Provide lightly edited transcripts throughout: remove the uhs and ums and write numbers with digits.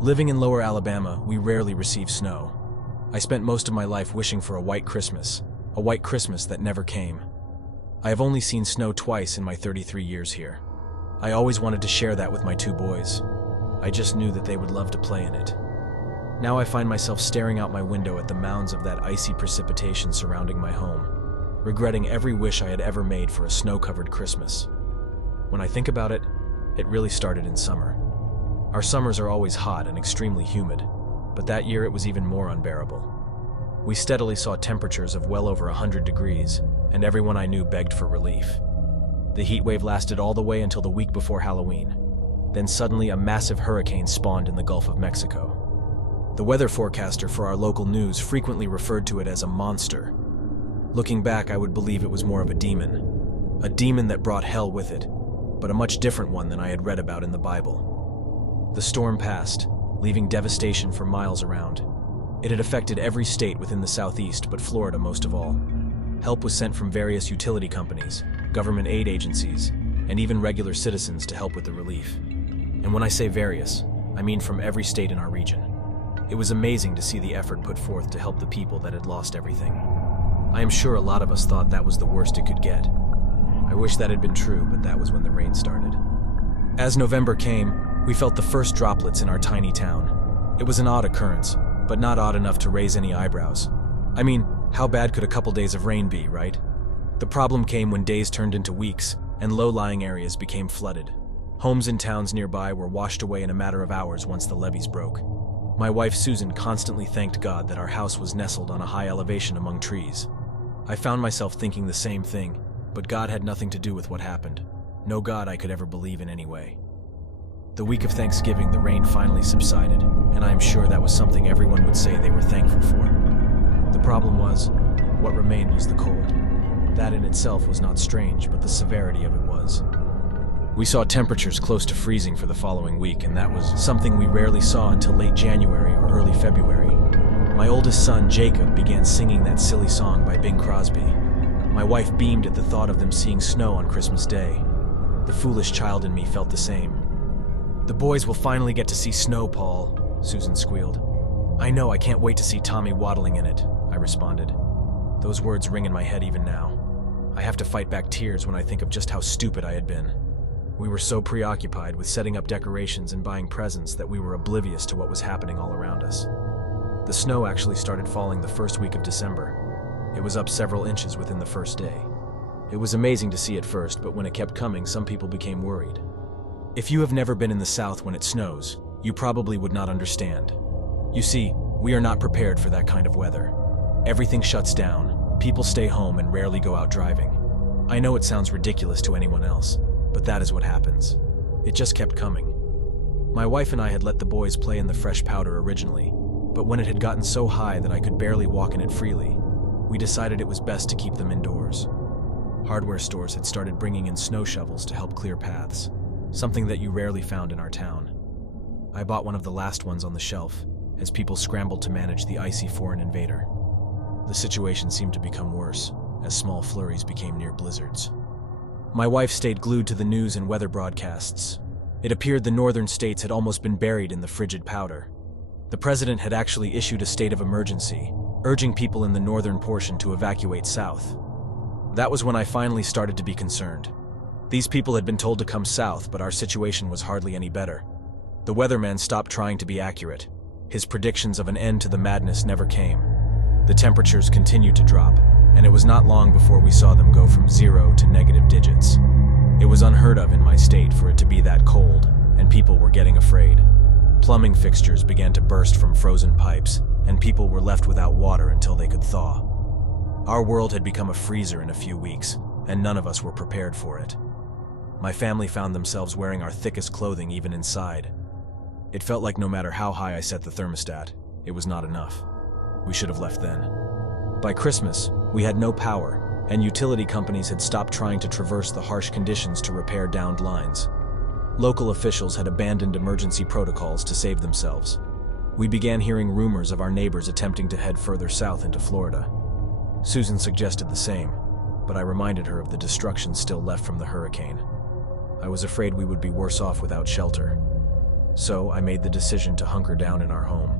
Living in Lower Alabama, we rarely receive snow. I spent most of my life wishing for a white Christmas that never came. I have only seen snow twice in my 33 years here. I always wanted to share that with my two boys. I just knew that they would love to play in it. Now I find myself staring out my window at the mounds of that icy precipitation surrounding my home, regretting every wish I had ever made for a snow-covered Christmas. When I think about it, it really started in summer. Our summers are always hot and extremely humid, but that year it was even more unbearable. We steadily saw temperatures of well over 100 degrees, and everyone I knew begged for relief. The heat wave lasted all the way until the week before Halloween. Then suddenly a massive hurricane spawned in the Gulf of Mexico. The weather forecaster for our local news frequently referred to it as a monster. Looking back, I would believe it was more of a demon that brought hell with it, but a much different one than I had read about in the Bible. The storm passed, leaving devastation for miles around. It had affected every state within the southeast, but Florida most of all. Help was sent from various utility companies, government aid agencies, and even regular citizens to help with the relief. And when I say various, I mean from every state in our region. It was amazing to see the effort put forth to help the people that had lost everything. I am sure a lot of us thought that was the worst it could get. I wish that had been true, but that was when the rain started. As November came, we felt the first droplets in our tiny town. It was an odd occurrence, but not odd enough to raise any eyebrows. I mean, how bad could a couple days of rain be, right? The problem came when days turned into weeks, and low-lying areas became flooded. Homes in towns nearby were washed away in a matter of hours once the levees broke. My wife Susan constantly thanked God that our house was nestled on a high elevation among trees. I found myself thinking the same thing, but God had nothing to do with what happened. No God I could ever believe in anyway. The week of Thanksgiving, the rain finally subsided, and I am sure that was something everyone would say they were thankful for. The problem was, what remained was the cold. That in itself was not strange, but the severity of it was. We saw temperatures close to freezing for the following week, and that was something we rarely saw until late January or early February. My oldest son, Jacob, began singing that silly song by Bing Crosby. My wife beamed at the thought of them seeing snow on Christmas Day. The foolish child in me felt the same. "The boys will finally get to see snow, Paul," Susan squealed. "I know, I can't wait to see Tommy waddling in it," I responded. Those words ring in my head even now. I have to fight back tears when I think of just how stupid I had been. We were so preoccupied with setting up decorations and buying presents that we were oblivious to what was happening all around us. The snow actually started falling the first week of December. It was up several inches within the first day. It was amazing to see at first, but when it kept coming, some people became worried. If you have never been in the South when it snows, you probably would not understand. You see, we are not prepared for that kind of weather. Everything shuts down, people stay home and rarely go out driving. I know it sounds ridiculous to anyone else, but that is what happens. It just kept coming. My wife and I had let the boys play in the fresh powder originally, but when it had gotten so high that I could barely walk in it freely, we decided it was best to keep them indoors. Hardware stores had started bringing in snow shovels to help clear paths, something that you rarely found in our town. I bought one of the last ones on the shelf, as people scrambled to manage the icy foreign invader. The situation seemed to become worse, as small flurries became near blizzards. My wife stayed glued to the news and weather broadcasts. It appeared the northern states had almost been buried in the frigid powder. The president had actually issued a state of emergency, urging people in the northern portion to evacuate south. That was when I finally started to be concerned. These people had been told to come south, but our situation was hardly any better. The weatherman stopped trying to be accurate. His predictions of an end to the madness never came. The temperatures continued to drop, and it was not long before we saw them go from 0 to negative digits. It was unheard of in my state for it to be that cold, and people were getting afraid. Plumbing fixtures began to burst from frozen pipes, and people were left without water until they could thaw. Our world had become a freezer in a few weeks, and none of us were prepared for it. My family found themselves wearing our thickest clothing even inside. It felt like no matter how high I set the thermostat, it was not enough. We should have left then. By Christmas, we had no power, and utility companies had stopped trying to traverse the harsh conditions to repair downed lines. Local officials had abandoned emergency protocols to save themselves. We began hearing rumors of our neighbors attempting to head further south into Florida. Susan suggested the same, but I reminded her of the destruction still left from the hurricane. I was afraid we would be worse off without shelter. So I made the decision to hunker down in our home.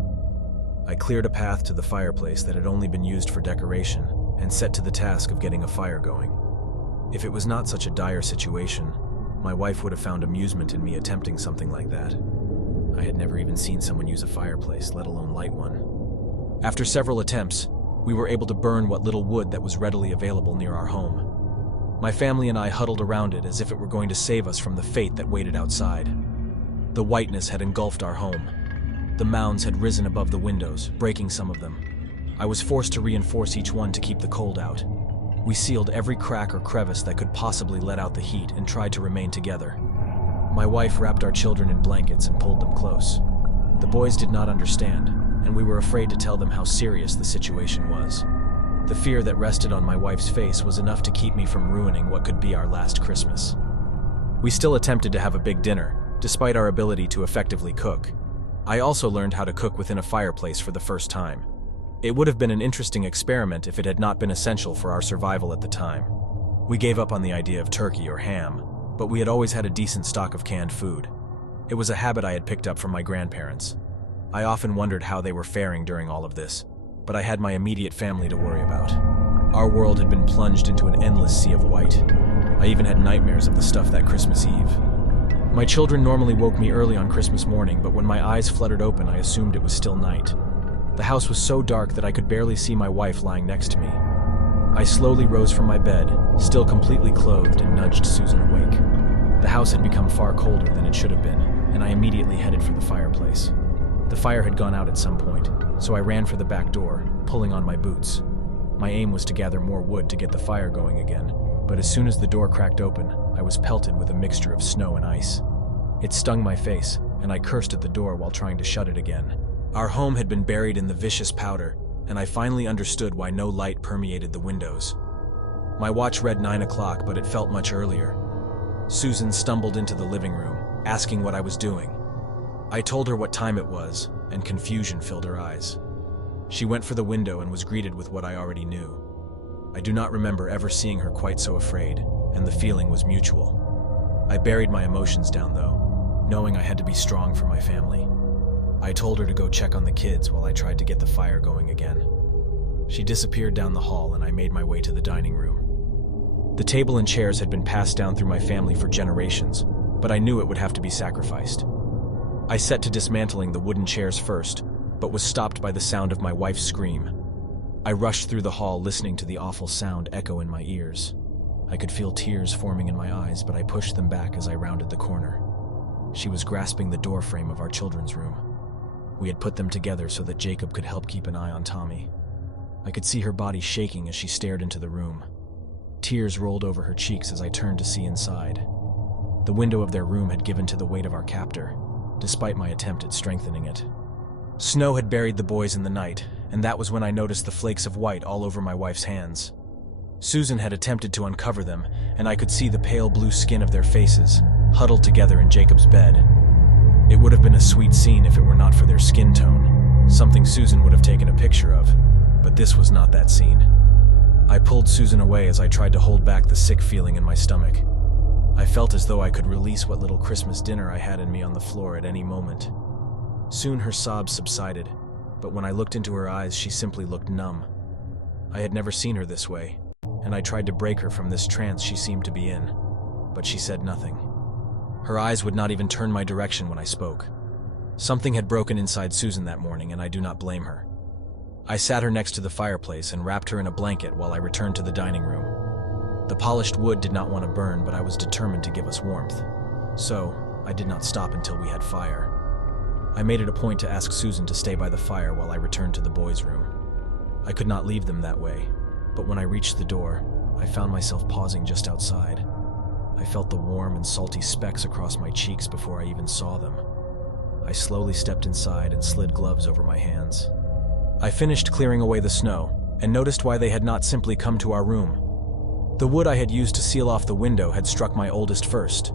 I cleared a path to the fireplace that had only been used for decoration and set to the task of getting a fire going. If it was not such a dire situation, my wife would have found amusement in me attempting something like that. I had never even seen someone use a fireplace, let alone light one. After several attempts, we were able to burn what little wood that was readily available near our home. My family and I huddled around it as if it were going to save us from the fate that waited outside. The whiteness had engulfed our home. The mounds had risen above the windows, breaking some of them. I was forced to reinforce each one to keep the cold out. We sealed every crack or crevice that could possibly let out the heat and tried to remain together. My wife wrapped our children in blankets and pulled them close. The boys did not understand, and we were afraid to tell them how serious the situation was. The fear that rested on my wife's face was enough to keep me from ruining what could be our last Christmas. We still attempted to have a big dinner, despite our ability to effectively cook. I also learned how to cook within a fireplace for the first time. It would have been an interesting experiment if it had not been essential for our survival at the time. We gave up on the idea of turkey or ham, but we had always had a decent stock of canned food. It was a habit I had picked up from my grandparents. I often wondered how they were faring during all of this, but I had my immediate family to worry about. Our world had been plunged into an endless sea of white. I even had nightmares of the stuff that Christmas Eve. My children normally woke me early on Christmas morning, but when my eyes fluttered open, I assumed it was still night. The house was so dark that I could barely see my wife lying next to me. I slowly rose from my bed, still completely clothed, and nudged Susan awake. The house had become far colder than it should have been, and I immediately headed for the fireplace. The fire had gone out at some point, so I ran for the back door, pulling on my boots. My aim was to gather more wood to get the fire going again, but as soon as the door cracked open, I was pelted with a mixture of snow and ice. It stung my face, and I cursed at the door while trying to shut it again. Our home had been buried in the vicious powder, and I finally understood why no light permeated the windows. My watch read 9 o'clock, but it felt much earlier. Susan stumbled into the living room, asking what I was doing. I told her what time it was, and confusion filled her eyes. She went for the window and was greeted with what I already knew. I do not remember ever seeing her quite so afraid, and the feeling was mutual. I buried my emotions down, though, knowing I had to be strong for my family. I told her to go check on the kids while I tried to get the fire going again. She disappeared down the hall, and I made my way to the dining room. The table and chairs had been passed down through my family for generations, but I knew it would have to be sacrificed. I set to dismantling the wooden chairs first, but was stopped by the sound of my wife's scream. I rushed through the hall, listening to the awful sound echo in my ears. I could feel tears forming in my eyes, but I pushed them back as I rounded the corner. She was grasping the doorframe of our children's room. We had put them together so that Jacob could help keep an eye on Tommy. I could see her body shaking as she stared into the room. Tears rolled over her cheeks as I turned to see inside. The window of their room had given to the weight of our captor, despite my attempt at strengthening it. Snow had buried the boys in the night, and that was when I noticed the flakes of white all over my wife's hands. Susan had attempted to uncover them, and I could see the pale blue skin of their faces, huddled together in Jacob's bed. It would have been a sweet scene if it were not for their skin tone, something Susan would have taken a picture of, but this was not that scene. I pulled Susan away as I tried to hold back the sick feeling in my stomach. I felt as though I could release what little Christmas dinner I had in me on the floor at any moment. Soon her sobs subsided, but when I looked into her eyes, she simply looked numb. I had never seen her this way, and I tried to break her from this trance she seemed to be in, but she said nothing. Her eyes would not even turn my direction when I spoke. Something had broken inside Susan that morning, and I do not blame her. I sat her next to the fireplace and wrapped her in a blanket while I returned to the dining room. The polished wood did not want to burn, but I was determined to give us warmth. So, I did not stop until we had fire. I made it a point to ask Susan to stay by the fire while I returned to the boys' room. I could not leave them that way, but when I reached the door, I found myself pausing just outside. I felt the warm and salty specks across my cheeks before I even saw them. I slowly stepped inside and slid gloves over my hands. I finished clearing away the snow and noticed why they had not simply come to our room. The wood I had used to seal off the window had struck my oldest first.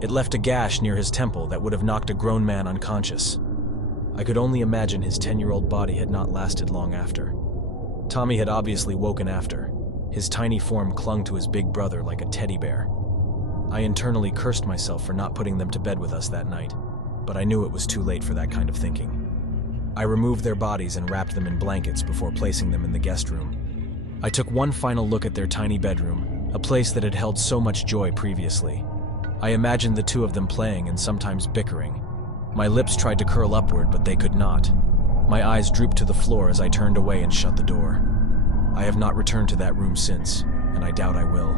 It left a gash near his temple that would have knocked a grown man unconscious. I could only imagine his 10-year-old body had not lasted long after. Tommy had obviously woken after. His tiny form clung to his big brother like a teddy bear. I internally cursed myself for not putting them to bed with us that night, but I knew it was too late for that kind of thinking. I removed their bodies and wrapped them in blankets before placing them in the guest room. I took one final look at their tiny bedroom, a place that had held so much joy previously. I imagined the two of them playing and sometimes bickering. My lips tried to curl upward, but they could not. My eyes drooped to the floor as I turned away and shut the door. I have not returned to that room since, and I doubt I will.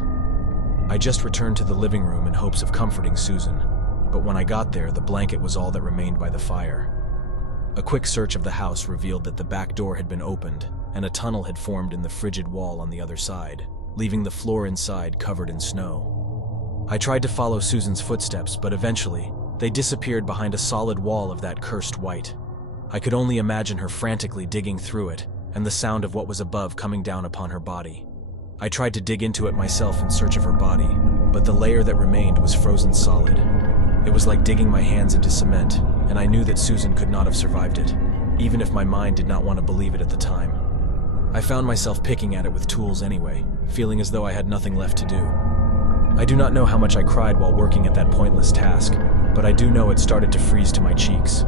I just returned to the living room in hopes of comforting Susan, but when I got there, the blanket was all that remained by the fire. A quick search of the house revealed that the back door had been opened, and a tunnel had formed in the frigid wall on the other side, leaving the floor inside covered in snow. I tried to follow Susan's footsteps, but eventually, they disappeared behind a solid wall of that cursed white. I could only imagine her frantically digging through it, and the sound of what was above coming down upon her body. I tried to dig into it myself in search of her body, but the layer that remained was frozen solid. It was like digging my hands into cement, and I knew that Susan could not have survived it, even if my mind did not want to believe it at the time. I found myself picking at it with tools anyway, feeling as though I had nothing left to do. I do not know how much I cried while working at that pointless task, but I do know it started to freeze to my cheeks.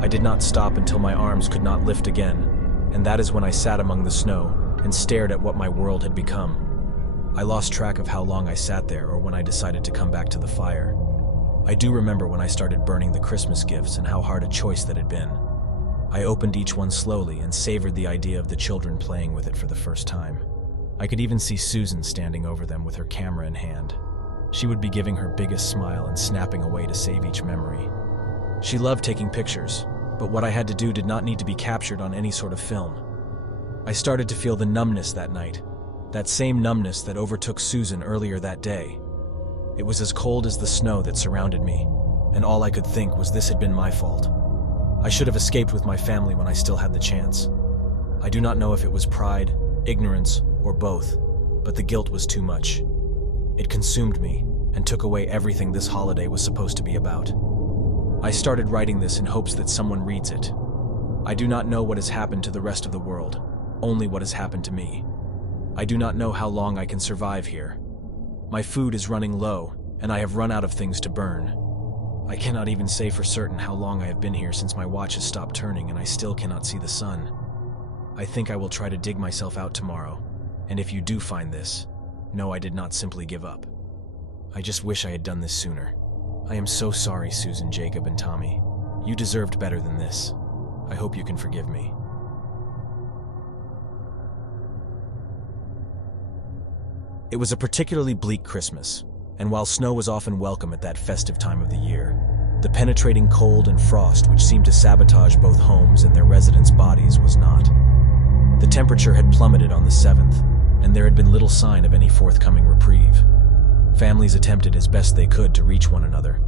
I did not stop until my arms could not lift again, and that is when I sat among the snow and stared at what my world had become. I lost track of how long I sat there or when I decided to come back to the fire. I do remember when I started burning the Christmas gifts and how hard a choice that had been. I opened each one slowly and savored the idea of the children playing with it for the first time. I could even see Susan standing over them with her camera in hand. She would be giving her biggest smile and snapping away to save each memory. She loved taking pictures, but what I had to do did not need to be captured on any sort of film. I started to feel the numbness that night, that same numbness that overtook Susan earlier that day. It was as cold as the snow that surrounded me, and all I could think was this had been my fault. I should have escaped with my family when I still had the chance. I do not know if it was pride, ignorance, or both, but the guilt was too much. It consumed me and took away everything this holiday was supposed to be about. I started writing this in hopes that someone reads it. I do not know what has happened to the rest of the world, only what has happened to me. I do not know how long I can survive here. My food is running low, and I have run out of things to burn. I cannot even say for certain how long I have been here since my watch has stopped turning and I still cannot see the sun. I think I will try to dig myself out tomorrow, and if you do find this, know I did not simply give up. I just wish I had done this sooner. I am so sorry, Susan, Jacob, and Tommy. You deserved better than this. I hope you can forgive me. It was a particularly bleak Christmas, and while snow was often welcome at that festive time of the year, the penetrating cold and frost which seemed to sabotage both homes and their residents' bodies was not. The temperature had plummeted on the 7th, and there had been little sign of any forthcoming reprieve. Families attempted as best they could to reach one another,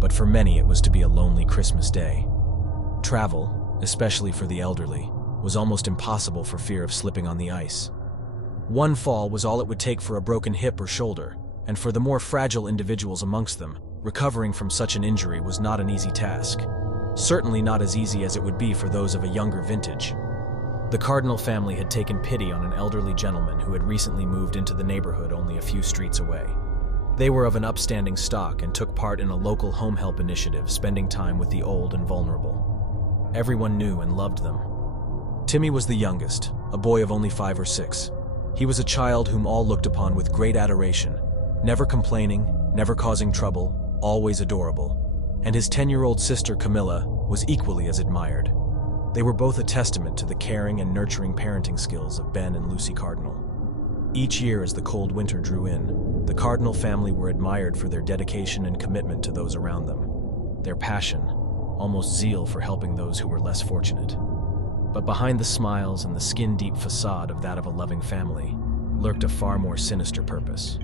but for many it was to be a lonely Christmas day. Travel, especially for the elderly, was almost impossible for fear of slipping on the ice. One fall was all it would take for a broken hip or shoulder, and for the more fragile individuals amongst them, recovering from such an injury was not an easy task. Certainly not as easy as it would be for those of a younger vintage. The Cardinal family had taken pity on an elderly gentleman who had recently moved into the neighborhood only a few streets away. They were of an upstanding stock and took part in a local home help initiative, spending time with the old and vulnerable. Everyone knew and loved them. Timmy was the youngest, a boy of only 5 or 6. He was a child whom all looked upon with great adoration, never complaining, never causing trouble, always adorable. And his 10-year-old sister Camilla was equally as admired. They were both a testament to the caring and nurturing parenting skills of Ben and Lucy Cardinal. Each year as the cold winter drew in, the Cardinal family were admired for their dedication and commitment to those around them. Their passion, almost zeal for helping those who were less fortunate. But behind the smiles and the skin-deep facade of that of a loving family lurked a far more sinister purpose.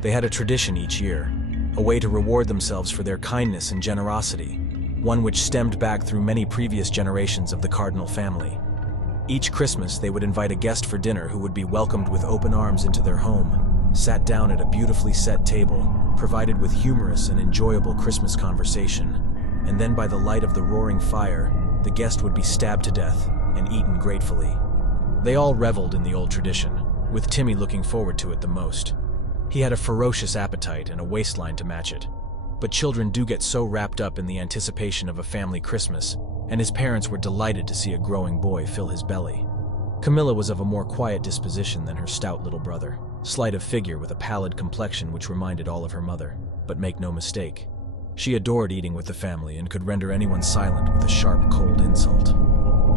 They had a tradition each year, a way to reward themselves for their kindness and generosity, one which stemmed back through many previous generations of the Cardinal family. Each Christmas, they would invite a guest for dinner who would be welcomed with open arms into their home, sat down at a beautifully set table, provided with humorous and enjoyable Christmas conversation, and then by the light of the roaring fire, the guest would be stabbed to death and eaten gratefully. They all reveled in the old tradition, with Timmy looking forward to it the most. He had a ferocious appetite and a waistline to match it. but children do get so wrapped up in the anticipation of a family Christmas, and his parents were delighted to see a growing boy fill his belly. Camilla was of a more quiet disposition than her stout little brother, slight of figure with a pallid complexion which reminded all of her mother. But make no mistake, she adored eating with the family and could render anyone silent with a sharp, cold insult.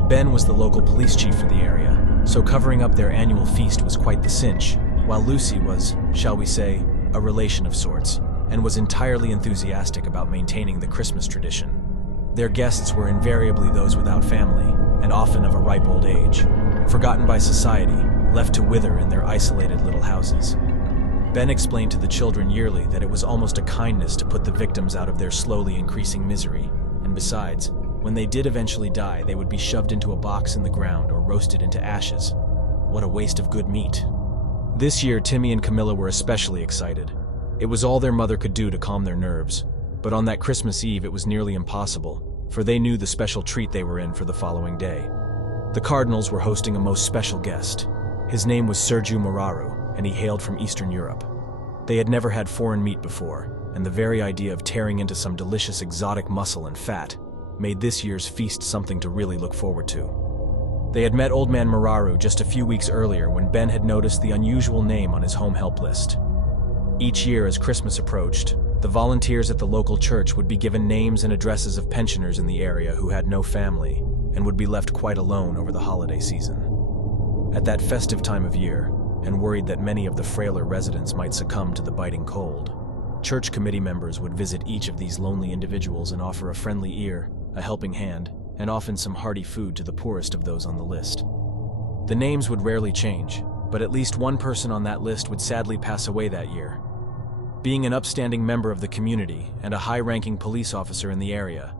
Ben was the local police chief for the area, so covering up their annual feast was quite the cinch, while Lucy was, shall we say, a relation of sorts, and was entirely enthusiastic about maintaining the Christmas tradition. Their guests were invariably those without family, and often of a ripe old age, forgotten by society, left to wither in their isolated little houses. Ben explained to the children yearly that it was almost a kindness to put the victims out of their slowly increasing misery, and besides, when they did eventually die, they would be shoved into a box in the ground or roasted into ashes. What a waste of good meat. This year, Timmy and Camilla were especially excited. It was all their mother could do to calm their nerves, but on that Christmas Eve it was nearly impossible, for they knew the special treat they were in for the following day. The Cardinals were hosting a most special guest. His name was Sergiu Moraru, and he hailed from Eastern Europe. They had never had foreign meat before, and the very idea of tearing into some delicious exotic muscle and fat made this year's feast something to really look forward to. They had met Old Man Moraru just a few weeks earlier when Ben had noticed the unusual name on his home help list. Each year as Christmas approached, the volunteers at the local church would be given names and addresses of pensioners in the area who had no family and would be left quite alone over the holiday season. At that festive time of year, and worried that many of the frailer residents might succumb to the biting cold, church committee members would visit each of these lonely individuals and offer a friendly ear, a helping hand, and often some hearty food to the poorest of those on the list. The names would rarely change, but at least one person on that list would sadly pass away that year. Being an upstanding member of the community and a high-ranking police officer in the area,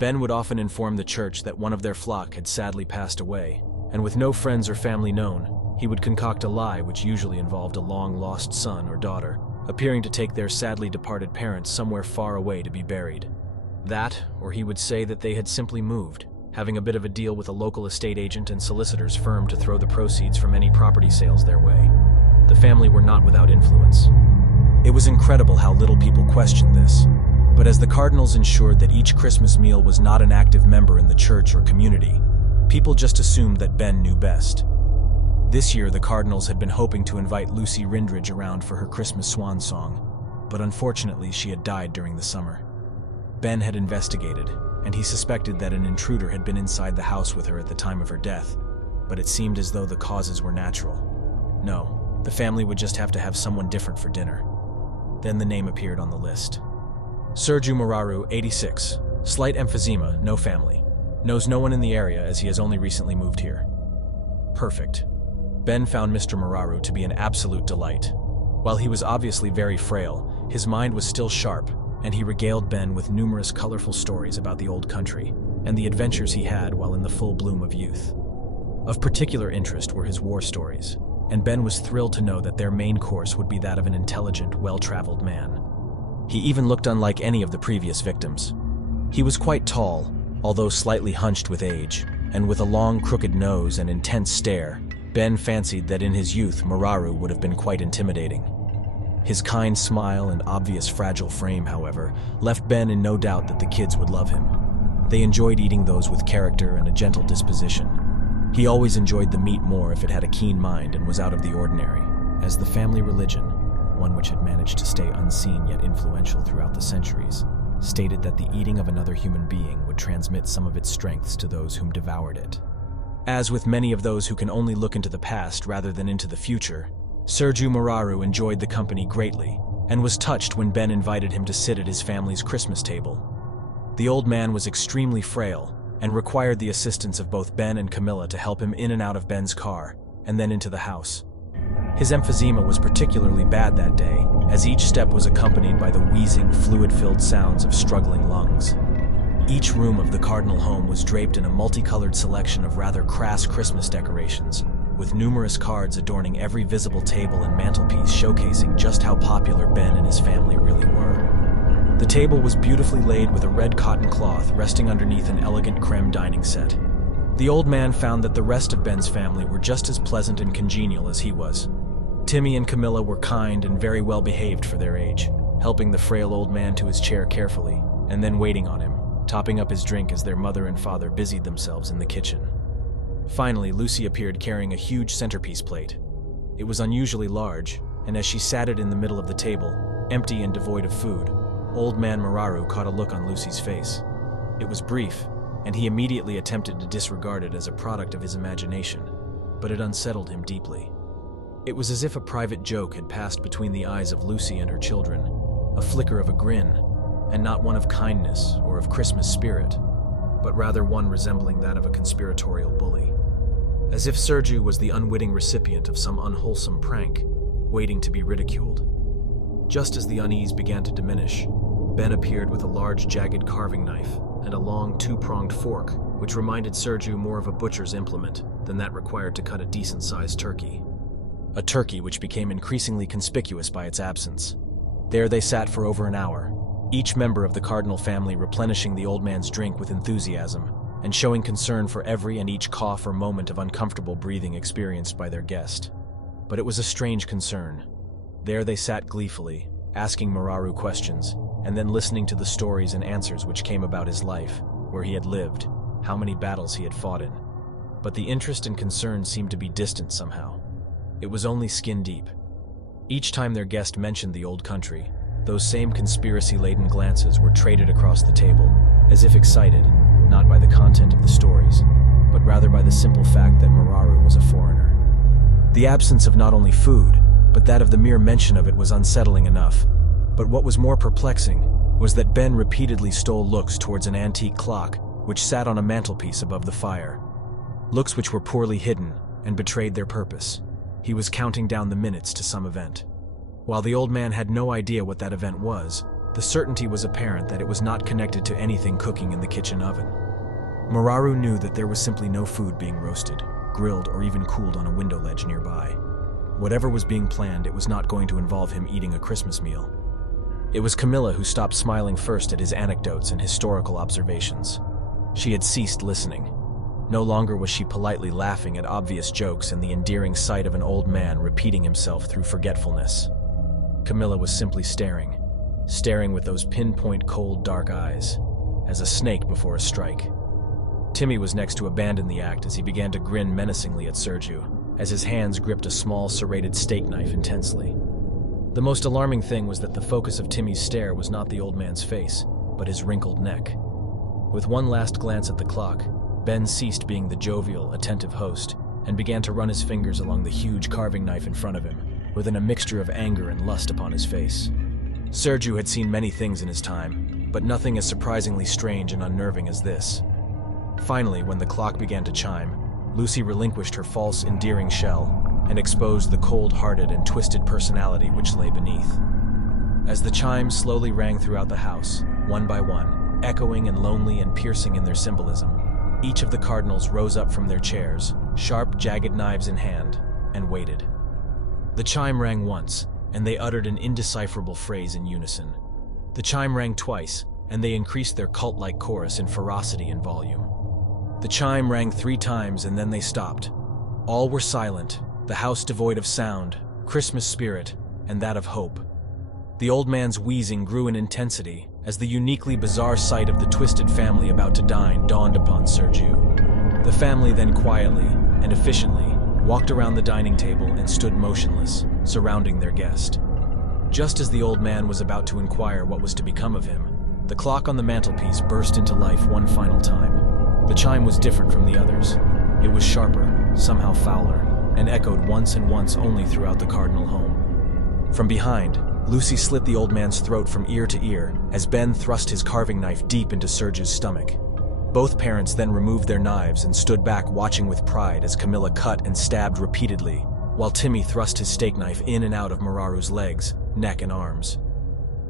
Ben would often inform the church that one of their flock had sadly passed away, and with no friends or family known, he would concoct a lie which usually involved a long-lost son or daughter appearing to take their sadly departed parents somewhere far away to be buried. That, or he would say that they had simply moved, having a bit of a deal with a local estate agent and solicitor's firm to throw the proceeds from any property sales their way. The family were not without influence. It was incredible how little people questioned this, but as the Cardinals ensured that each Christmas meal was not an active member in the church or community, people just assumed that Ben knew best. This year, the Cardinals had been hoping to invite Lucy Rindridge around for her Christmas swan song, but unfortunately she had died during the summer. Ben had investigated, and he suspected that an intruder had been inside the house with her at the time of her death, but it seemed as though the causes were natural. No, the family would just have to have someone different for dinner. Then the name appeared on the list. Sergiu Moraru, 86, slight emphysema, no family. Knows no one in the area as he has only recently moved here. Perfect. Ben found Mr. Moraru to be an absolute delight. While he was obviously very frail, his mind was still sharp, and he regaled Ben with numerous colorful stories about the old country and the adventures he had while in the full bloom of youth. Of particular interest were his war stories, and Ben was thrilled to know that their main course would be that of an intelligent, well-traveled man. He even looked unlike any of the previous victims. He was quite tall, although slightly hunched with age, and with a long, crooked nose and intense stare. Ben fancied that in his youth Moraru would have been quite intimidating. His kind smile and obvious fragile frame, however, left Ben in no doubt that the kids would love him. They enjoyed eating those with character and a gentle disposition. He always enjoyed the meat more if it had a keen mind and was out of the ordinary, as the family religion, one which had managed to stay unseen yet influential throughout the centuries, stated that the eating of another human being would transmit some of its strengths to those whom devoured it. As with many of those who can only look into the past rather than into the future, Sergiu Moraru enjoyed the company greatly and was touched when Ben invited him to sit at his family's Christmas table. The old man was extremely frail and required the assistance of both Ben and Camilla to help him in and out of Ben's car and then into the house. His emphysema was particularly bad that day, as each step was accompanied by the wheezing, fluid-filled sounds of struggling lungs. Each room of the Cardinal home was draped in a multicolored selection of rather crass Christmas decorations, with numerous cards adorning every visible table and mantelpiece showcasing just how popular Ben and his family really were. The table was beautifully laid with a red cotton cloth resting underneath an elegant creme dining set. The old man found that the rest of Ben's family were just as pleasant and congenial as he was. Timmy and Camilla were kind and very well behaved for their age. helping the frail old man to his chair carefully, and then waiting on him, topping up his drink as their mother and father busied themselves in the kitchen. Finally, Lucy appeared carrying a huge centerpiece plate. It was unusually large, and as she sat it in the middle of the table, empty and devoid of food, old man Mararu caught a look on Lucy's face. It was brief, and he immediately attempted to disregard it as a product of his imagination, but it unsettled him deeply. It was as if a private joke had passed between the eyes of Lucy and her children, a flicker of a grin, and not one of kindness or of Christmas spirit, but rather one resembling that of a conspiratorial bully. As if Sergiu was the unwitting recipient of some unwholesome prank, waiting to be ridiculed. Just as the unease began to diminish, Ben appeared with a large jagged carving knife and a long two-pronged fork, which reminded Sergiu more of a butcher's implement than that required to cut a decent-sized turkey. A turkey which became increasingly conspicuous by its absence. There they sat for over an hour, each member of the Cardinal family replenishing the old man's drink with enthusiasm and showing concern for every and each cough or moment of uncomfortable breathing experienced by their guest. But it was a strange concern. There they sat gleefully, asking Mararu questions, and then listening to the stories and answers which came about his life, where he had lived, how many battles he had fought in. But the interest and concern seemed to be distant somehow. It was only skin deep. Each time their guest mentioned the old country, those same conspiracy-laden glances were traded across the table, as if excited, not by the content of the stories, but rather by the simple fact that Mararu was a foreigner. The absence of not only food, but that of the mere mention of it was unsettling enough. But what was more perplexing was that Ben repeatedly stole looks towards an antique clock which sat on a mantelpiece above the fire. Looks which were poorly hidden and betrayed their purpose. He was counting down the minutes to some event. While the old man had no idea what that event was, the certainty was apparent that it was not connected to anything cooking in the kitchen oven. Mararu knew that there was simply no food being roasted, grilled, or even cooled on a window ledge nearby. Whatever was being planned, it was not going to involve him eating a Christmas meal. It was Camilla who stopped smiling first at his anecdotes and historical observations. She had ceased listening. No longer was she politely laughing at obvious jokes and the endearing sight of an old man repeating himself through forgetfulness. Camilla was simply staring with those pinpoint cold dark eyes, as a snake before a strike. Timmy was next to abandon the act as he began to grin menacingly at Sergiu, as his hands gripped a small serrated steak knife intensely. The most alarming thing was that the focus of Timmy's stare was not the old man's face, but his wrinkled neck. With one last glance at the clock, Ben ceased being the jovial, attentive host and began to run his fingers along the huge carving knife in front of him, with a mixture of anger and lust upon his face. Sergiu had seen many things in his time, but nothing as surprisingly strange and unnerving as this. Finally, when the clock began to chime, Lucy relinquished her false, endearing shell and exposed the cold-hearted and twisted personality which lay beneath. As the chimes slowly rang throughout the house, one by one, echoing and lonely and piercing in their symbolism, each of the cardinals rose up from their chairs, sharp, jagged knives in hand, and waited. The chime rang once, and they uttered an indecipherable phrase in unison. The chime rang twice, and they increased their cult-like chorus in ferocity and volume. The chime rang 3 times, and then they stopped. All were silent, the house devoid of sound, Christmas spirit, and that of hope. The old man's wheezing grew in intensity as the uniquely bizarre sight of the twisted family about to dine dawned upon Sergiu. The family then quietly and efficiently walked around the dining table and stood motionless, surrounding their guest. Just as the old man was about to inquire what was to become of him, the clock on the mantelpiece burst into life one final time. The chime was different from the others. It was sharper, somehow fouler, and echoed once and once only throughout the cardinal home. From behind, Lucy slit the old man's throat from ear to ear as Ben thrust his carving knife deep into Sergiu's stomach. Both parents then removed their knives and stood back watching with pride as Camilla cut and stabbed repeatedly, while Timmy thrust his steak knife in and out of Mararu's legs, neck, and arms.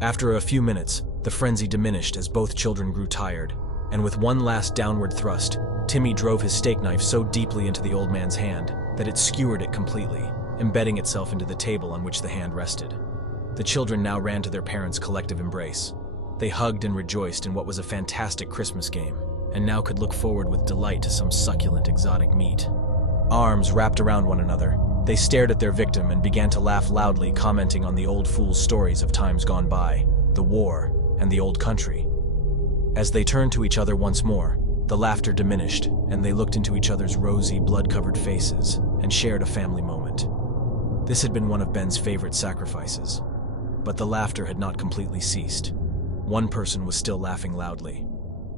After a few minutes, the frenzy diminished as both children grew tired, and with one last downward thrust, Timmy drove his steak knife so deeply into the old man's hand that it skewered it completely, embedding itself into the table on which the hand rested. The children now ran to their parents' collective embrace. They hugged and rejoiced in what was a fantastic Christmas game, and now could look forward with delight to some succulent exotic meat. Arms wrapped around one another, They stared at their victim and began to laugh loudly, commenting on the old fool's stories of times gone by, the war, and the old country. As they turned to each other once more, the laughter diminished, and they looked into each other's rosy, blood-covered faces and shared a family moment. This had been one of Ben's favorite sacrifices, but the laughter had not completely ceased. One person was still laughing loudly.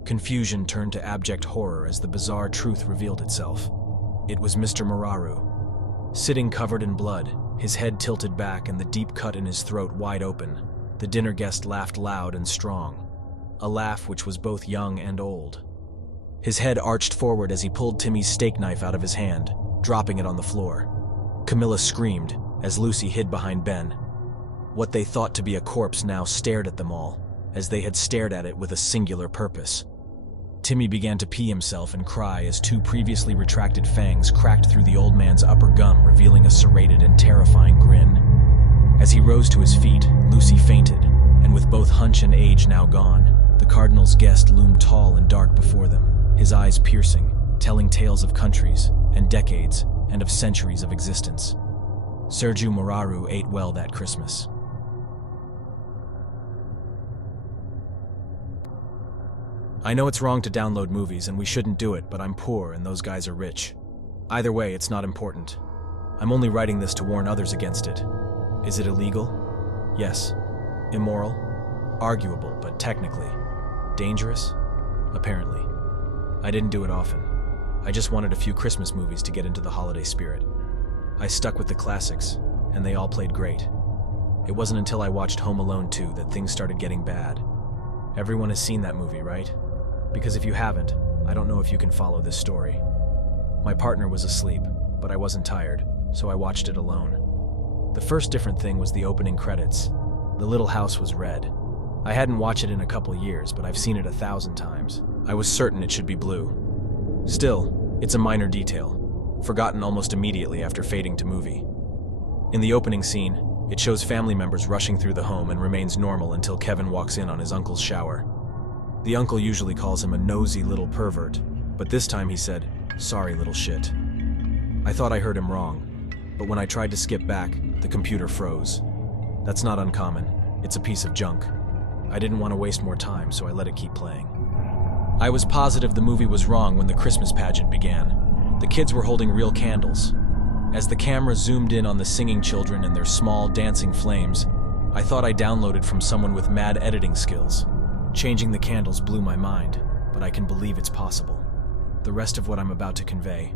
Confusion turned to abject horror as the bizarre truth revealed itself. It was Mr. Muraru. Sitting covered in blood, his head tilted back and the deep cut in his throat wide open, the dinner guest laughed loud and strong, a laugh which was both young and old. His head arched forward as he pulled Timmy's steak knife out of his hand, dropping it on the floor. Camilla screamed as Lucy hid behind Ben. What they thought to be a corpse now stared at them all, as they had stared at it with a singular purpose. Timmy began to pee himself and cry as two previously retracted fangs cracked through the old man's upper gum, revealing a serrated and terrifying grin. As he rose to his feet, Lucy fainted, and with both hunch and age now gone, the Cardinal's guest loomed tall and dark before them, his eyes piercing, telling tales of countries and decades and of centuries of existence. Sergiu Muraru ate well that Christmas. I know it's wrong to download movies and we shouldn't do it, but I'm poor and those guys are rich. Either way, it's not important. I'm only writing this to warn others against it. Is it illegal? Yes. Immoral? Arguable, but technically. Dangerous? Apparently. I didn't do it often. I just wanted a few Christmas movies to get into the holiday spirit. I stuck with the classics, and they all played great. It wasn't until I watched Home Alone 2 that things started getting bad. Everyone has seen that movie, right? Because if you haven't, I don't know if you can follow this story. My partner was asleep, but I wasn't tired, so I watched it alone. The first different thing was the opening credits. The little house was red. I hadn't watched it in a couple years, but I've seen it 1,000 times. I was certain it should be blue. Still, it's a minor detail, forgotten almost immediately after fading to movie. In the opening scene, it shows family members rushing through the home and remains normal until Kevin walks in on his uncle's shower. The uncle usually calls him a nosy little pervert, but this time he said, "Sorry, little shit." I thought I heard him wrong, but when I tried to skip back, the computer froze. That's not uncommon. It's a piece of junk. I didn't want to waste more time, so I let it keep playing. I was positive the movie was wrong when the Christmas pageant began. The kids were holding real candles. As the camera zoomed in on the singing children and their small, dancing flames, I thought I downloaded from someone with mad editing skills. Changing the candles blew my mind, but I can believe it's possible. The rest of what I'm about to convey,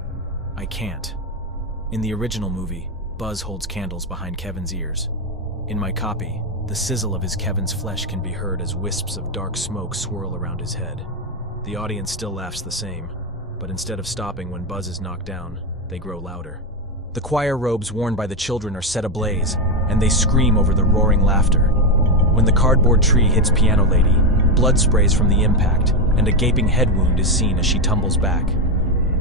I can't. In the original movie, Buzz holds candles behind Kevin's ears. In my copy, the sizzle of his Kevin's flesh can be heard as wisps of dark smoke swirl around his head. The audience still laughs the same, but instead of stopping when Buzz is knocked down, they grow louder. The choir robes worn by the children are set ablaze, and they scream over the roaring laughter. When the cardboard tree hits Piano Lady, blood sprays from the impact, and a gaping head wound is seen as she tumbles back.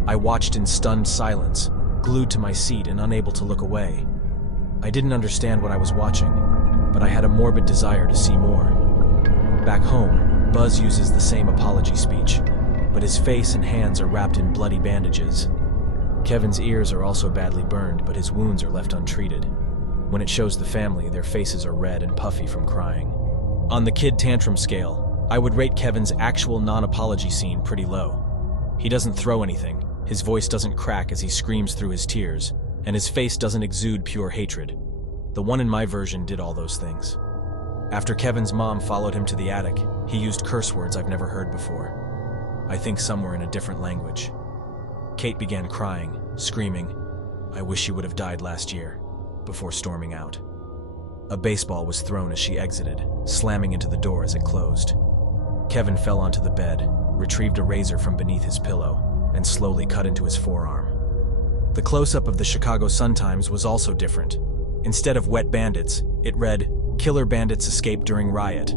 I watched in stunned silence, glued to my seat and unable to look away. I didn't understand what I was watching, but I had a morbid desire to see more. Back home, Buzz uses the same apology speech, but his face and hands are wrapped in bloody bandages. Kevin's ears are also badly burned, but his wounds are left untreated. When it shows the family, their faces are red and puffy from crying. On the kid tantrum scale, I would rate Kevin's actual non-apology scene pretty low. He doesn't throw anything, his voice doesn't crack as he screams through his tears, and his face doesn't exude pure hatred. The one in my version did all those things. After Kevin's mom followed him to the attic, he used curse words I've never heard before. I think some were in a different language. Kate began crying, screaming, "I wish she would have died last year," before storming out. A baseball was thrown as she exited, slamming into the door as it closed. Kevin fell onto the bed, retrieved a razor from beneath his pillow, and slowly cut into his forearm. The close-up of the Chicago Sun-Times was also different. Instead of wet bandits, it read, "Killer bandits escape during riot."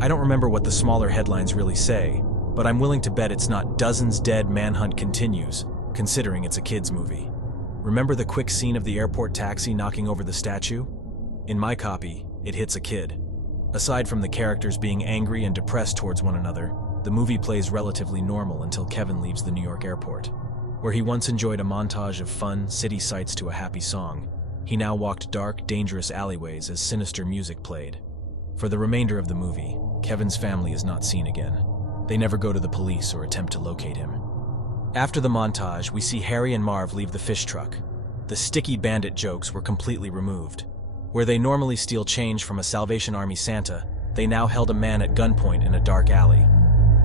I don't remember what the smaller headlines really say, but I'm willing to bet it's not "Dozens Dead, Manhunt Continues," considering it's a kids' movie. Remember the quick scene of the airport taxi knocking over the statue? In my copy, it hits a kid. Aside from the characters being angry and depressed towards one another, the movie plays relatively normal until Kevin leaves the New York airport. Where he once enjoyed a montage of fun, city sights to a happy song, he now walked dark, dangerous alleyways as sinister music played. For the remainder of the movie, Kevin's family is not seen again. They never go to the police or attempt to locate him. After the montage, we see Harry and Marv leave the fish truck. The sticky bandit jokes were completely removed. Where they normally steal change from a Salvation Army Santa, they now held a man at gunpoint in a dark alley.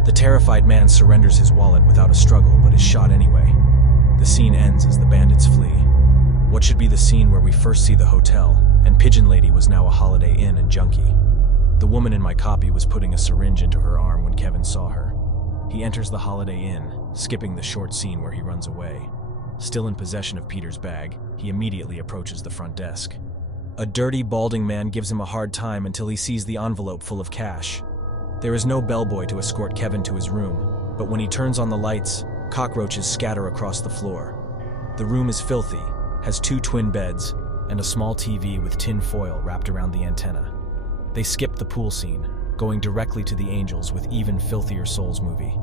The terrified man surrenders his wallet without a struggle, but is shot anyway. The scene ends as the bandits flee. What should be the scene where we first see the hotel, and Pigeon Lady was now a Holiday Inn and junkie. The woman in my copy was putting a syringe into her arm when Kevin saw her. He enters the Holiday Inn, skipping the short scene where he runs away. Still in possession of Peter's bag, he immediately approaches the front desk. A dirty, balding man gives him a hard time until he sees the envelope full of cash. There is no bellboy to escort Kevin to his room, but when he turns on the lights, cockroaches scatter across the floor. The room is filthy, has 2 twin beds, and a small TV with tin foil wrapped around the antenna. They skip the pool scene, going directly to the Angels with Even Filthier Souls movie.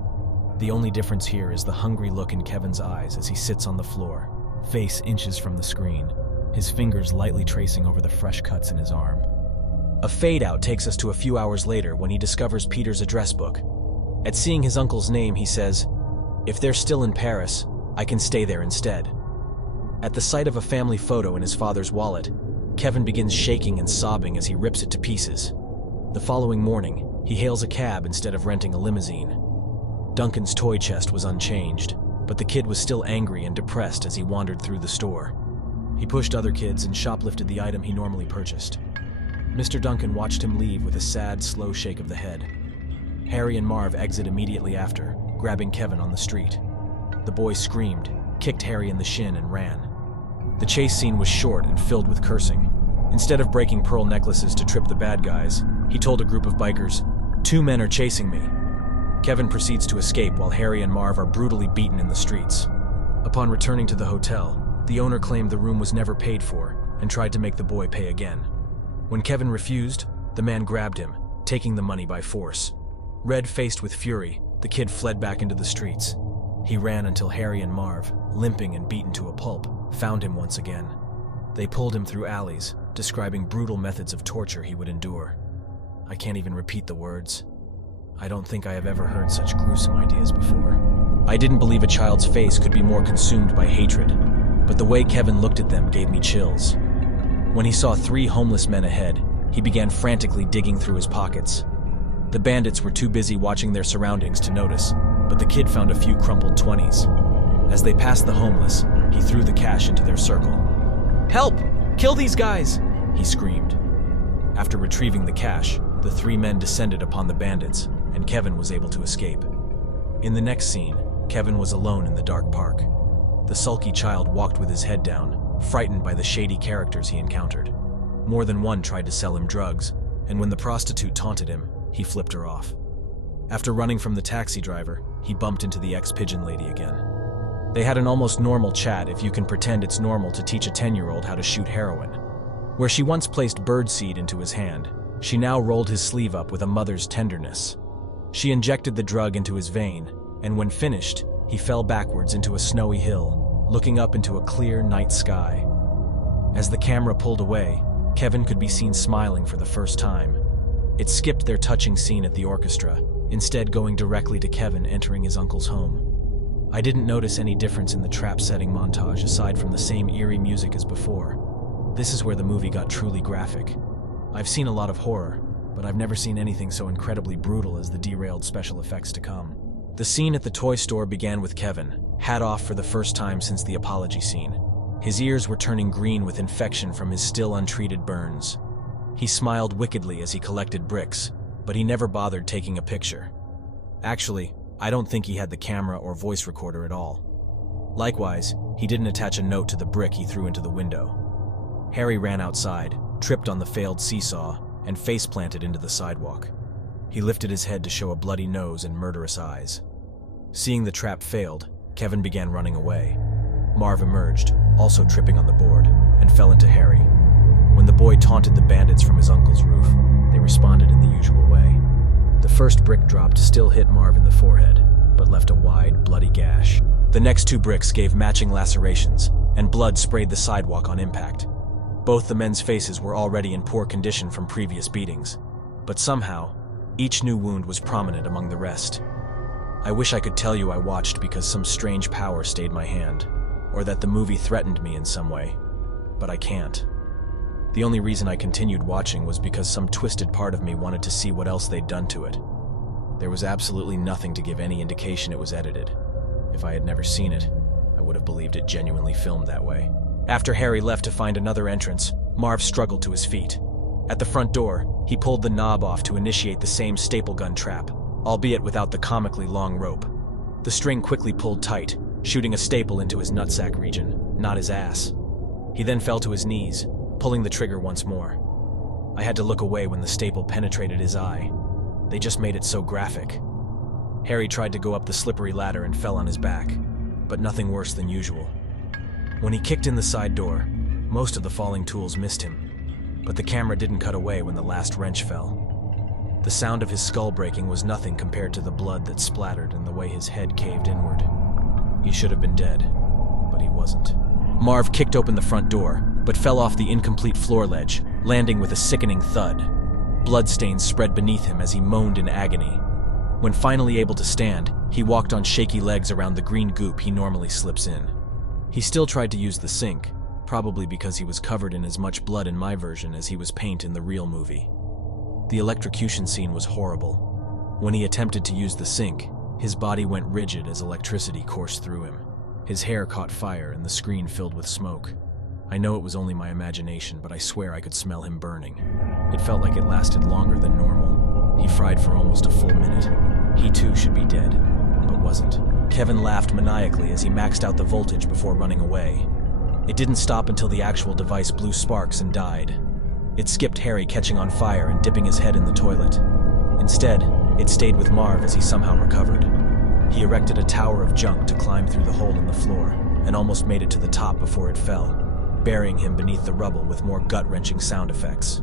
The only difference here is the hungry look in Kevin's eyes as he sits on the floor, face inches from the screen, his fingers lightly tracing over the fresh cuts in his arm. A fade-out takes us to a few hours later when he discovers Peter's address book. At seeing his uncle's name, he says, "If they're still in Paris, I can stay there instead." At the sight of a family photo in his father's wallet, Kevin begins shaking and sobbing as he rips it to pieces. The following morning, he hails a cab instead of renting a limousine. Duncan's toy chest was unchanged, but the kid was still angry and depressed as he wandered through the store. He pushed other kids and shoplifted the item he normally purchased. Mr. Duncan watched him leave with a sad, slow shake of the head. Harry and Marv exit immediately after, grabbing Kevin on the street. The boy screamed, kicked Harry in the shin, and ran. The chase scene was short and filled with cursing. Instead of breaking pearl necklaces to trip the bad guys, he told a group of bikers, "2 men are chasing me." Kevin proceeds to escape while Harry and Marv are brutally beaten in the streets. Upon returning to the hotel, the owner claimed the room was never paid for and tried to make the boy pay again. When Kevin refused, the man grabbed him, taking the money by force. Red-faced with fury, the kid fled back into the streets. He ran until Harry and Marv, limping and beaten to a pulp, found him once again. They pulled him through alleys, describing brutal methods of torture he would endure. I can't even repeat the words. I don't think I have ever heard such gruesome ideas before. I didn't believe a child's face could be more consumed by hatred, but the way Kevin looked at them gave me chills. When he saw 3 homeless men ahead, he began frantically digging through his pockets. The bandits were too busy watching their surroundings to notice, but the kid found a few crumpled 20s. As they passed the homeless, he threw the cash into their circle. "Help! Kill these guys!" he screamed. After retrieving the cash, the 3 men descended upon the bandits, and Kevin was able to escape. In the next scene, Kevin was alone in the dark park. The sulky child walked with his head down, frightened by the shady characters he encountered. More than one tried to sell him drugs, and when the prostitute taunted him, he flipped her off. After running from the taxi driver, he bumped into the ex-Pigeon Lady again. They had an almost normal chat if you can pretend it's normal to teach a 10-year-old how to shoot heroin. Where she once placed birdseed into his hand, she now rolled his sleeve up with a mother's tenderness. She injected the drug into his vein, and when finished, he fell backwards into a snowy hill, looking up into a clear night sky. As the camera pulled away, Kevin could be seen smiling for the first time. It skipped their touching scene at the orchestra, instead going directly to Kevin entering his uncle's home. I didn't notice any difference in the trap setting montage aside from the same eerie music as before. This is where the movie got truly graphic. I've seen a lot of horror, but I've never seen anything so incredibly brutal as the derailed special effects to come. The scene at the toy store began with Kevin, hat off for the first time since the apology scene. His ears were turning green with infection from his still untreated burns. He smiled wickedly as he collected bricks, but he never bothered taking a picture. Actually, I don't think he had the camera or voice recorder at all. Likewise, he didn't attach a note to the brick he threw into the window. Harry ran outside, tripped on the failed seesaw, and face-planted into the sidewalk. He lifted his head to show a bloody nose and murderous eyes. Seeing the trap failed, Kevin began running away. Marv emerged, also tripping on the board, and fell into Harry. When the boy taunted the bandits from his uncle's roof, they responded in the usual way. The first brick dropped still hit Marv in the forehead, but left a wide, bloody gash. The next two bricks gave matching lacerations, and blood sprayed the sidewalk on impact. Both the men's faces were already in poor condition from previous beatings, but somehow, each new wound was prominent among the rest. I wish I could tell you I watched because some strange power stayed my hand, or that the movie threatened me in some way, but I can't. The only reason I continued watching was because some twisted part of me wanted to see what else they'd done to it. There was absolutely nothing to give any indication it was edited. If I had never seen it, I would have believed it genuinely filmed that way. After Harry left to find another entrance, Marv struggled to his feet. At the front door, he pulled the knob off to initiate the same staple gun trap, albeit without the comically long rope. The string quickly pulled tight, shooting a staple into his nutsack region, not his ass. He then fell to his knees, pulling the trigger once more. I had to look away when the staple penetrated his eye. They just made it so graphic. Harry tried to go up the slippery ladder and fell on his back, but nothing worse than usual. When he kicked in the side door, most of the falling tools missed him, but the camera didn't cut away when the last wrench fell. The sound of his skull breaking was nothing compared to the blood that splattered and the way his head caved inward. He should have been dead, but he wasn't. Marv kicked open the front door, but fell off the incomplete floor ledge, landing with a sickening thud. Bloodstains spread beneath him as he moaned in agony. When finally able to stand, he walked on shaky legs around the green goop he normally slips in. He still tried to use the sink, probably because he was covered in as much blood in my version as he was paint in the real movie. The electrocution scene was horrible. When he attempted to use the sink, his body went rigid as electricity coursed through him. His hair caught fire and the screen filled with smoke. I know it was only my imagination, but I swear I could smell him burning. It felt like it lasted longer than normal. He fried for almost a full minute. He too should be dead, but wasn't. Kevin laughed maniacally as he maxed out the voltage before running away. It didn't stop until the actual device blew sparks and died. It skipped Harry catching on fire and dipping his head in the toilet. Instead, it stayed with Marv as he somehow recovered. He erected a tower of junk to climb through the hole in the floor, and almost made it to the top before it fell, burying him beneath the rubble with more gut-wrenching sound effects.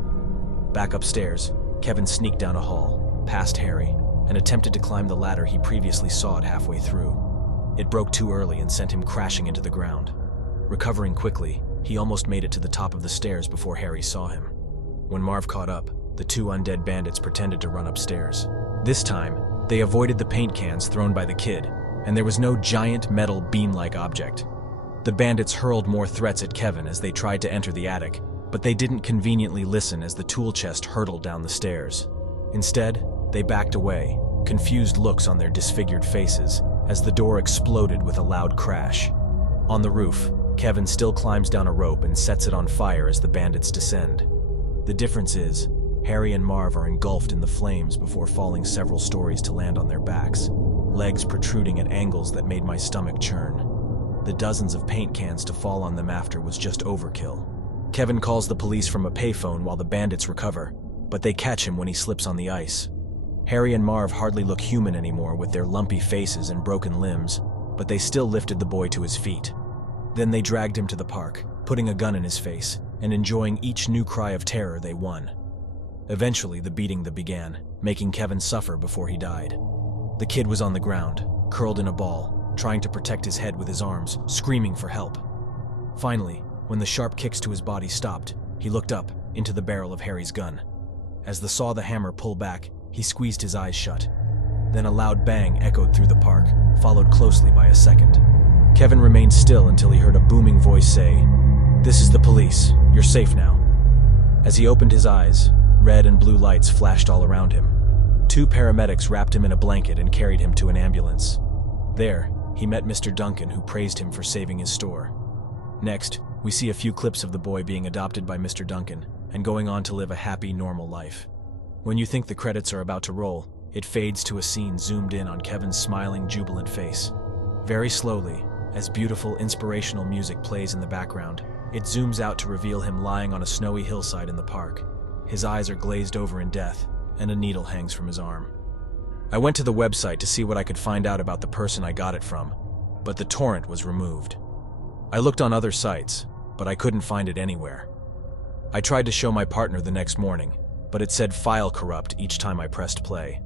Back upstairs, Kevin sneaked down a hall, past Harry, and attempted to climb the ladder he previously sawed halfway through. It broke too early and sent him crashing into the ground. Recovering quickly, he almost made it to the top of the stairs before Harry saw him. When Marv caught up, the two undead bandits pretended to run upstairs. This time, they avoided the paint cans thrown by the kid, and there was no giant metal beam-like object. The bandits hurled more threats at Kevin as they tried to enter the attic, but they didn't conveniently listen as the tool chest hurtled down the stairs. Instead, they backed away, confused looks on their disfigured faces, as the door exploded with a loud crash. On the roof, Kevin still climbs down a rope and sets it on fire as the bandits descend. The difference is, Harry and Marv are engulfed in the flames before falling several stories to land on their backs, legs protruding at angles that made my stomach churn. The dozens of paint cans to fall on them after was just overkill. Kevin calls the police from a payphone while the bandits recover, but they catch him when he slips on the ice. Harry and Marv hardly look human anymore with their lumpy faces and broken limbs, but they still lifted the boy to his feet. Then they dragged him to the park, putting a gun in his face, and enjoying each new cry of terror they won. Eventually, the beating began, making Kevin suffer before he died. The kid was on the ground, curled in a ball, trying to protect his head with his arms, screaming for help. Finally, when the sharp kicks to his body stopped, he looked up into the barrel of Harry's gun. As the saw the hammer pull back, he squeezed his eyes shut. Then a loud bang echoed through the park, followed closely by a second. Kevin remained still until he heard a booming voice say, "This is the police. You're safe now." As he opened his eyes, red and blue lights flashed all around him. Two paramedics wrapped him in a blanket and carried him to an ambulance. There, he met Mr. Duncan, who praised him for saving his store. Next, we see a few clips of the boy being adopted by Mr. Duncan and going on to live a happy, normal life. When you think the credits are about to roll, it fades to a scene zoomed in on Kevin's smiling, jubilant face. Very slowly, as beautiful, inspirational music plays in the background, it zooms out to reveal him lying on a snowy hillside in the park. His eyes are glazed over in death, and a needle hangs from his arm. I went to the website to see what I could find out about the person I got it from, but the torrent was removed. I looked on other sites, but I couldn't find it anywhere. I tried to show my partner the next morning, but it said file corrupt each time I pressed play.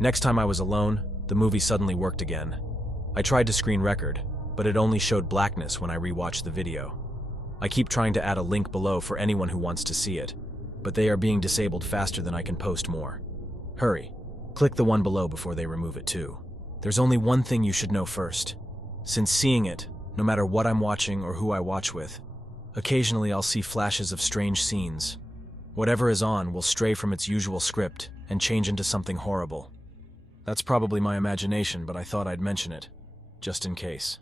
Next time I was alone, the movie suddenly worked again. I tried to screen record, but it only showed blackness when I rewatched the video. I keep trying to add a link below for anyone who wants to see it, but they are being disabled faster than I can post more. Hurry, click the one below before they remove it too. There's only one thing you should know first. Since seeing it, no matter what I'm watching or who I watch with, occasionally I'll see flashes of strange scenes. Whatever is on will stray from its usual script and change into something horrible. That's probably my imagination, but I thought I'd mention it, just in case.